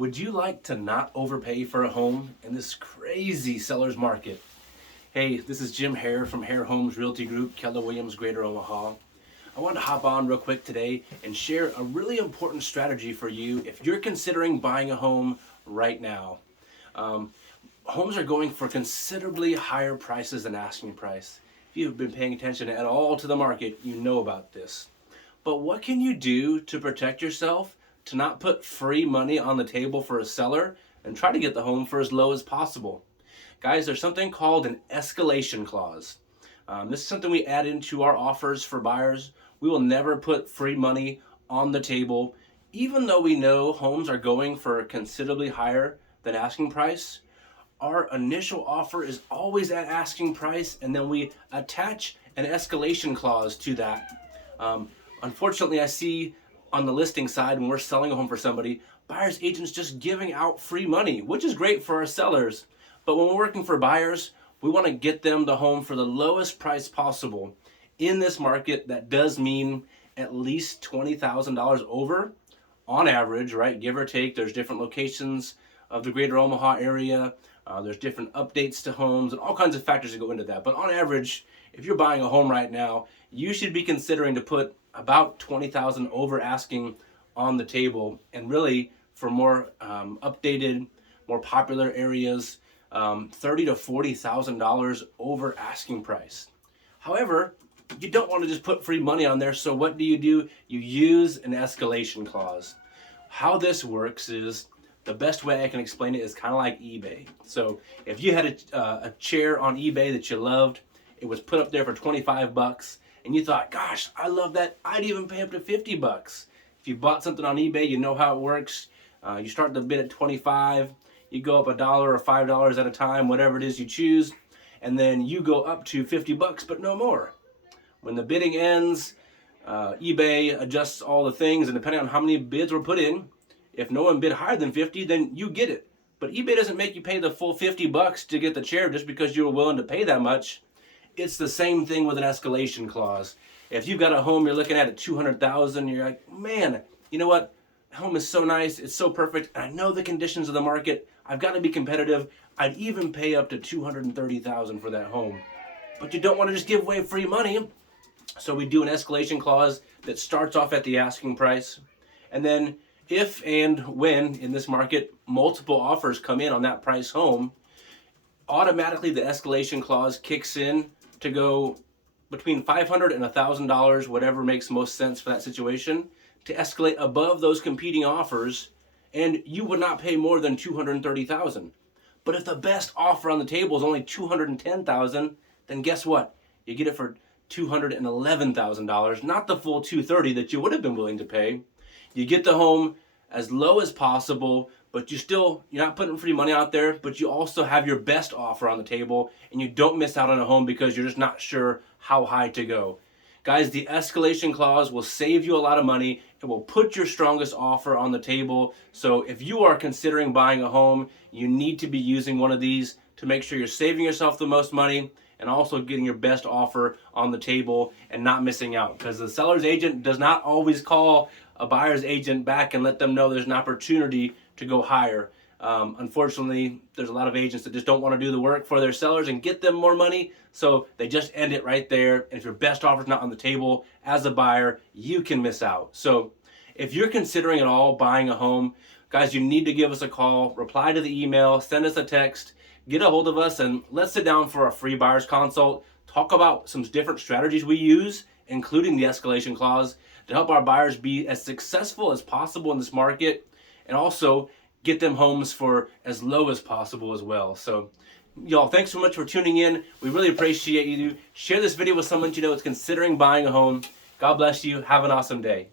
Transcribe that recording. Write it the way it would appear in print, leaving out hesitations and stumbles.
Would you like to not overpay for a home in this crazy seller's market? Hey, this is Jim Hare from Hare Homes Realty Group, Keller Williams, Greater Omaha. I wanted to hop on real quick today and share a really important strategy for you if you're considering buying a home right now. Homes are going for considerably higher prices than asking price. If you've been paying attention at all to the market, you know about this. But what can you do to protect yourself to not put free money on the table for a seller and try to get the home for as low as possible? Guys, there's something called an escalation clause. This is something we add into our offers for buyers. We will never put free money on the table, even though we know homes are going for considerably higher than asking price. Our initial offer is always at asking price, and then we attach an escalation clause to that. Unfortunately, I see on the listing side when we're selling a home for somebody, buyers agents just giving out free money, which is great for our sellers. But when we're working for buyers, we want to get them the home for the lowest price possible. In this market, that does mean at least $20,000 over on average, right? Give or take. There's different locations of the greater Omaha area. There's different updates to homes and all kinds of factors that go into that. But on average, if you're buying a home right now, you should be considering to put about $20,000 over asking on the table. And really, for more updated, more popular areas, $30,000 to $40,000 over asking price. However, you don't want to just put free money on there. So what do? You use an escalation clause. How this works is, the best way I can explain it is kind of like eBay. So if you had a chair on eBay that you loved, it was put up there for 25 bucks, and you thought, gosh, I love that, I'd even pay up to 50 bucks. If you bought something on eBay, you know how it works. You start the bid at 25, you go up $1 or $5 at a time, whatever it is you choose, and then you go up to 50 bucks, but no more. When the bidding ends, eBay adjusts all the things, and depending on how many bids were put in, if no one bid higher than 50, then you get it. But eBay doesn't make you pay the full 50 bucks to get the chair just because you were willing to pay that much. It's the same thing with an escalation clause. If you've got a home you're looking at $200,000, you're like, man, you know what? Home is so nice, it's so perfect, and I know the conditions of the market. I've got to be competitive. I'd even pay up to $230,000 for that home. But you don't want to just give away free money. So we do an escalation clause that starts off at the asking price, and then if and when in this market multiple offers come in on that price home, automatically the escalation clause kicks in to go between $500 and $1,000, whatever makes most sense for that situation, to escalate above those competing offers, and you would not pay more than $230,000. But if the best offer on the table is only $210,000, then guess what? You get it for $211,000, not the full $230,000 that you would have been willing to pay. You get the home as low as possible, but you're not putting free money out there, but you also have your best offer on the table, and you don't miss out on a home because you're just not sure how high to go. Guys, the escalation clause will save you a lot of money. It will put your strongest offer on the table. So if you are considering buying a home, you need to be using one of these to make sure you're saving yourself the most money and also getting your best offer on the table and not missing out. Because the seller's agent does not always call a buyer's agent back and let them know there's an opportunity to go higher. Unfortunately, there's a lot of agents that just don't want to do the work for their sellers and get them more money, so they just end it right there. And if your best offer is not on the table, as a buyer, you can miss out. So if you're considering at all buying a home, guys, you need to give us a call, reply to the email, send us a text, get a hold of us, and let's sit down for a free buyer's consult, talk about some different strategies we use, including the escalation clause, to help our buyers be as successful as possible in this market, and also get them homes for as low as possible as well. So y'all, thanks so much for tuning in. We really appreciate you. Share this video with someone you know is considering buying a home. God bless you. Have an awesome day.